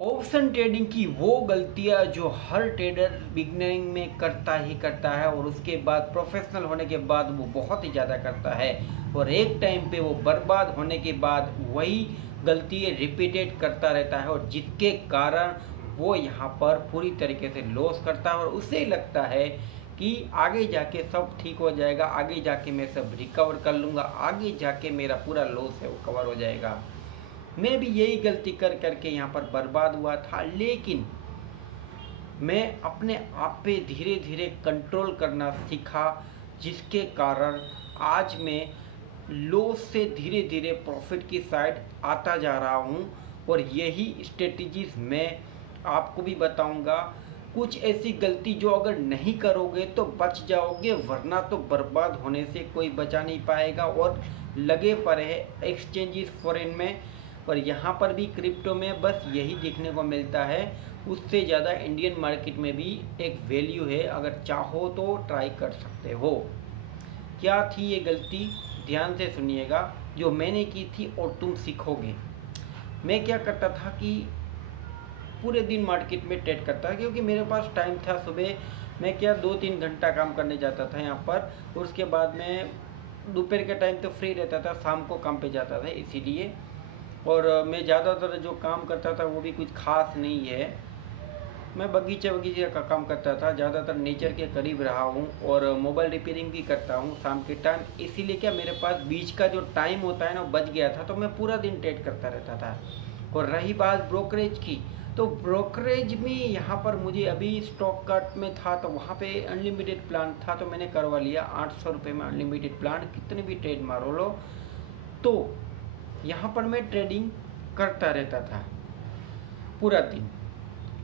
Option trading की वो गलतियां जो हर ट्रेडर बिगनिंग में करता ही करता है और उसके बाद प्रोफेशनल होने के बाद वो बहुत ही ज़्यादा करता है और एक टाइम पे वो बर्बाद होने के बाद वही गलती रिपीटेड करता रहता है और जिसके कारण वो यहाँ पर पूरी तरीके से लॉस करता है और उसे लगता है कि आगे जाके सब ठीक हो जाएगा, आगे जाके मैं सब रिकवर कर लूँगा, आगे जाके मेरा पूरा लॉस है वो कवर हो जाएगा। मैं भी यही गलती कर करके यहाँ पर बर्बाद हुआ था, लेकिन मैं अपने आप पे धीरे धीरे कंट्रोल करना सीखा, जिसके कारण आज मैं लॉस से धीरे धीरे प्रॉफिट की साइड आता जा रहा हूँ और यही स्ट्रेटजीज मैं आपको भी बताऊँगा। कुछ ऐसी गलती जो अगर नहीं करोगे तो बच जाओगे, वरना तो बर्बाद होने से कोई बचा नहीं पाएगा। और लगे पड़े हैं एक्सचेंजेस फॉरेन में, पर यहाँ पर भी क्रिप्टो में बस यही देखने को मिलता है। उससे ज़्यादा इंडियन मार्केट में भी एक वैल्यू है, अगर चाहो तो ट्राई कर सकते हो। क्या थी ये गलती, ध्यान से सुनिएगा, जो मैंने की थी और तुम सीखोगे। मैं क्या करता था कि पूरे दिन मार्केट में ट्रेड करता था, क्योंकि मेरे पास टाइम था। सुबह मैं क्या 2-3 घंटा काम करने जाता था यहाँ पर, और उसके बाद में दोपहर के टाइम तो फ्री रहता था, शाम को काम पे जाता था इसीलिए। और मैं ज़्यादातर जो काम करता था वो भी कुछ खास नहीं है, मैं बगीचे का काम करता था, ज़्यादातर नेचर के करीब रहा हूँ और मोबाइल रिपेयरिंग भी करता हूँ शाम के टाइम। इसीलिए क्या मेरे पास बीच का जो टाइम होता है ना बच गया था, तो मैं पूरा दिन ट्रेड करता रहता था। और रही बात ब्रोकरेज की, तो ब्रोकरेज में यहाँ पर मुझे अभी स्टॉक कार्ट में था, तो वहाँ पे अनलिमिटेड प्लान था, तो मैंने करवा लिया 800 रुपये में अनलिमिटेड प्लान, कितने भी ट्रेड मारो लो। तो यहाँ पर मैं ट्रेडिंग करता रहता था पूरा दिन,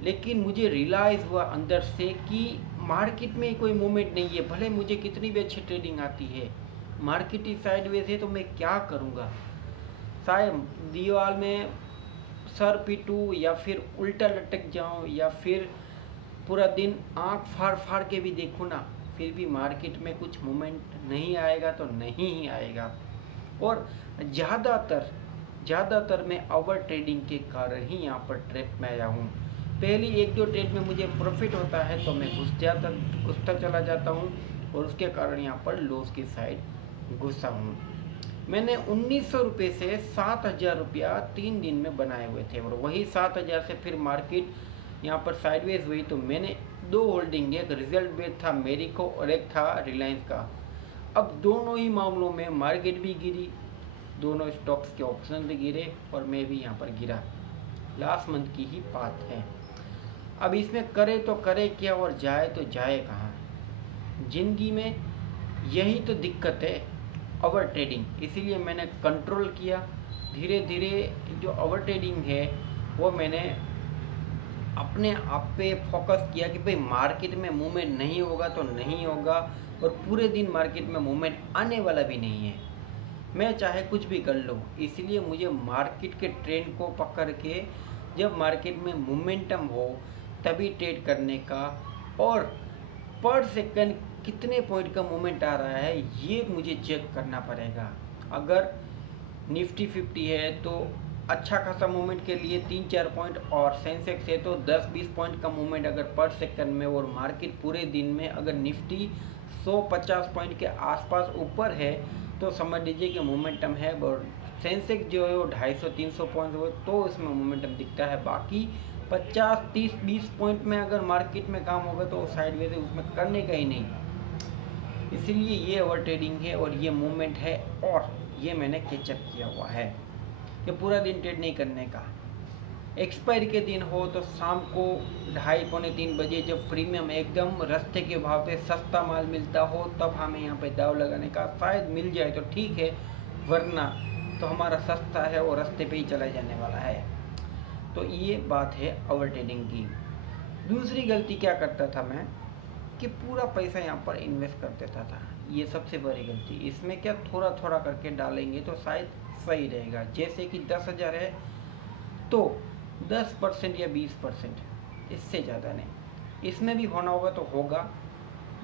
लेकिन मुझे रियलाइज़ हुआ अंदर से कि मार्केट में कोई मूवमेंट नहीं है। भले मुझे कितनी भी अच्छी ट्रेडिंग आती है, मार्केट ही साइडवेज है, तो मैं क्या करूँगा। शायद दीवार में सर पीटूँ या फिर उल्टा लटक जाऊँ या फिर पूरा दिन आँख फाड़ फाड़ के भी देखूँ ना, फिर भी मार्केट में कुछ मूवमेंट नहीं आएगा तो नहीं ही आएगा। और ज़्यादातर मैं ओवर ट्रेडिंग के कारण ही यहाँ पर ट्रैप में आया हूँ। पहली 1-2 ट्रेड में मुझे प्रॉफिट होता है तो मैं घुसता चला जाता हूँ और उसके कारण यहाँ पर लॉस की साइड घुसा हूँ। मैंने 1900 रुपये से 7000 रुपया 3 दिन में बनाए हुए थे, और वही 7000 से फिर मार्केट यहाँ पर साइडवेज हुई, तो मैंने 2 होल्डिंग, एक रिजल्ट बेस्ड था मेरिको और एक था रिलायंस का। अब दोनों ही मामलों में मार्केट भी गिरी, दोनों स्टॉक्स के ऑप्शन भी गिरे और मैं भी यहाँ पर गिरा। लास्ट मंथ की ही बात है। अब इसमें करे तो करे क्या और जाए तो जाए कहाँ। जिंदगी में यही तो दिक्कत है, ओवर ट्रेडिंग। इसीलिए मैंने कंट्रोल किया धीरे धीरे। जो ओवर ट्रेडिंग है वो मैंने अपने आप पे फोकस किया कि भाई मार्केट में मूवमेंट नहीं होगा तो नहीं होगा, और पूरे दिन मार्केट में मूवमेंट आने वाला भी नहीं है, मैं चाहे कुछ भी कर लूँ। इसलिए मुझे मार्केट के ट्रेंड को पकड़ के जब मार्केट में मोमेंटम हो तभी ट्रेड करने का, और पर सेकंड कितने पॉइंट का मूवमेंट आ रहा है ये मुझे चेक करना पड़ेगा। अगर निफ्टी 50 है तो अच्छा खासा मूवमेंट के लिए 3-4 पॉइंट, और सेंसेक्स है तो 10-20 पॉइंट का मूवमेंट अगर पर सेकंड में, और मार्केट पूरे दिन में अगर निफ्टी 150 पॉइंट के आसपास ऊपर है तो समझ लीजिए कि मोमेंटम है। और सेंसेक्स जो है वो 250-300 पॉइंट हो तो इसमें मोमेंटम दिखता है। बाकी 50-30-20 पॉइंट में अगर मार्केट में काम होगा तो साइडवेज है, उसमें करने का ही नहीं। इसलिए ये ओवर ट्रेडिंग है और ये मूवमेंट है, और ये मैंने कैचअप किया हुआ है कि पूरा दिन ट्रेड नहीं करने का। एक्सपायरी के दिन हो तो शाम को 2:30-3 बजे जब प्रीमियम एकदम रास्ते के भाव पे सस्ता माल मिलता हो तब हमें यहाँ पे दाव लगाने का, शायद मिल जाए तो ठीक है, वरना तो हमारा सस्ता है और रास्ते पे ही चला जाने वाला है। तो ये बात है ओवर ट्रेडिंग की। दूसरी गलती क्या करता था मैं कि पूरा पैसा यहाँ पर इन्वेस्ट कर देता था, ये सबसे बड़ी गलती। इसमें क्या थोड़ा थोड़ा करके डालेंगे तो शायद सही रहेगा। जैसे कि 10,000 है तो 10% या 20%, इससे ज़्यादा नहीं। इसमें भी होना होगा तो होगा,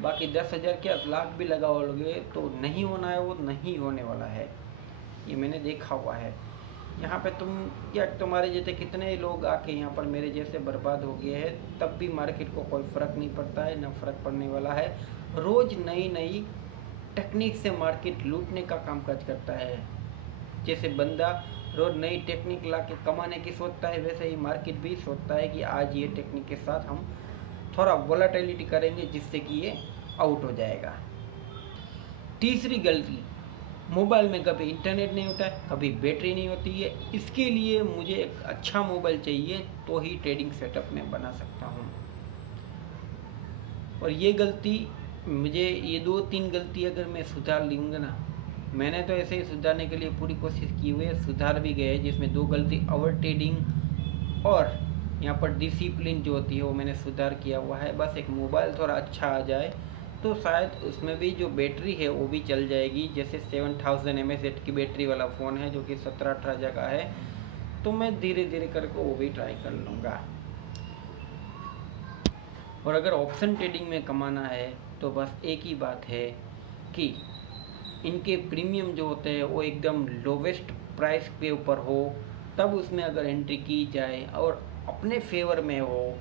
बाकी 10,000 क्या लाख भी लगाओगे तो नहीं होना है, वो नहीं होने वाला है, ये मैंने देखा हुआ है। यहाँ पे तुम या तुम्हारे जैसे कितने लोग आके यहाँ पर मेरे जैसे बर्बाद हो गए हैं, तब भी मार्केट को कोई फ़र्क नहीं पड़ता है, ना फ़र्क पड़ने वाला है। रोज़ नई नई टेक्निक से मार्केट लूटने का कामकाज करता है। जैसे बंदा रोज़ नई टेक्निक ला के कमाने की सोचता है, वैसे ही मार्केट भी सोचता है कि आज ये टेक्निक के साथ हम थोड़ा वोलेटिलिटी करेंगे जिससे कि ये आउट हो जाएगा। तीसरी गलती, मोबाइल में कभी इंटरनेट नहीं होता है, कभी बैटरी नहीं होती है। इसके लिए मुझे एक अच्छा मोबाइल चाहिए तो ही ट्रेडिंग सेटअप में बना सकता हूँ। और ये गलती मुझे, ये 2-3 गलती अगर मैं सुधार लूँगा ना, मैंने तो ऐसे ही सुधारने के लिए पूरी कोशिश की हुई है, सुधार भी गए, जिसमें 2 गलती ओवर ट्रेडिंग और यहाँ पर डिसिप्लिन जो होती है वो मैंने सुधार किया हुआ है। बस एक मोबाइल थोड़ा अच्छा आ जाए तो शायद उसमें भी जो बैटरी है वो भी चल जाएगी। जैसे 7000 mAh की बैटरी वाला फ़ोन है जो कि 17-18 हज़ार का है, तो मैं धीरे धीरे करके वो भी ट्राई कर लूँगा। और अगर ऑप्शन ट्रेडिंग में कमाना है तो बस एक ही बात है कि इनके प्रीमियम जो होते हैं वो एकदम लोवेस्ट प्राइस के ऊपर हो, तब उसमें अगर एंट्री की जाए और अपने फेवर में हो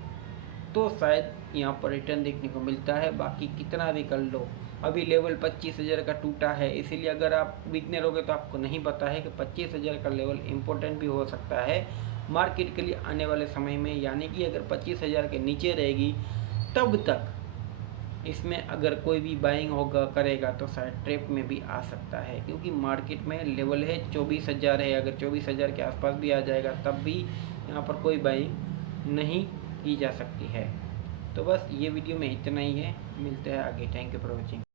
तो शायद यहाँ पर रिटर्न देखने को मिलता है। बाकी कितना भी कर लो, अभी लेवल 25,000 का टूटा है, इसीलिए अगर आप बिगनर हो गए तो आपको नहीं पता है कि 25,000 का लेवल इम्पोर्टेंट भी हो सकता है मार्केट के लिए आने वाले समय में। यानी कि अगर 25,000 के नीचे रहेगी तब तक इसमें अगर कोई भी बाइंग होगा करेगा तो शायद ट्रैप में भी आ सकता है, क्योंकि मार्केट में लेवल है 24,000 है। अगर 24,000 के आसपास भी आ जाएगा तब भी यहाँ पर कोई बाइंग नहीं की जा सकती है। तो बस ये वीडियो में इतना ही है, मिलते हैं आगे। Thank you for watching.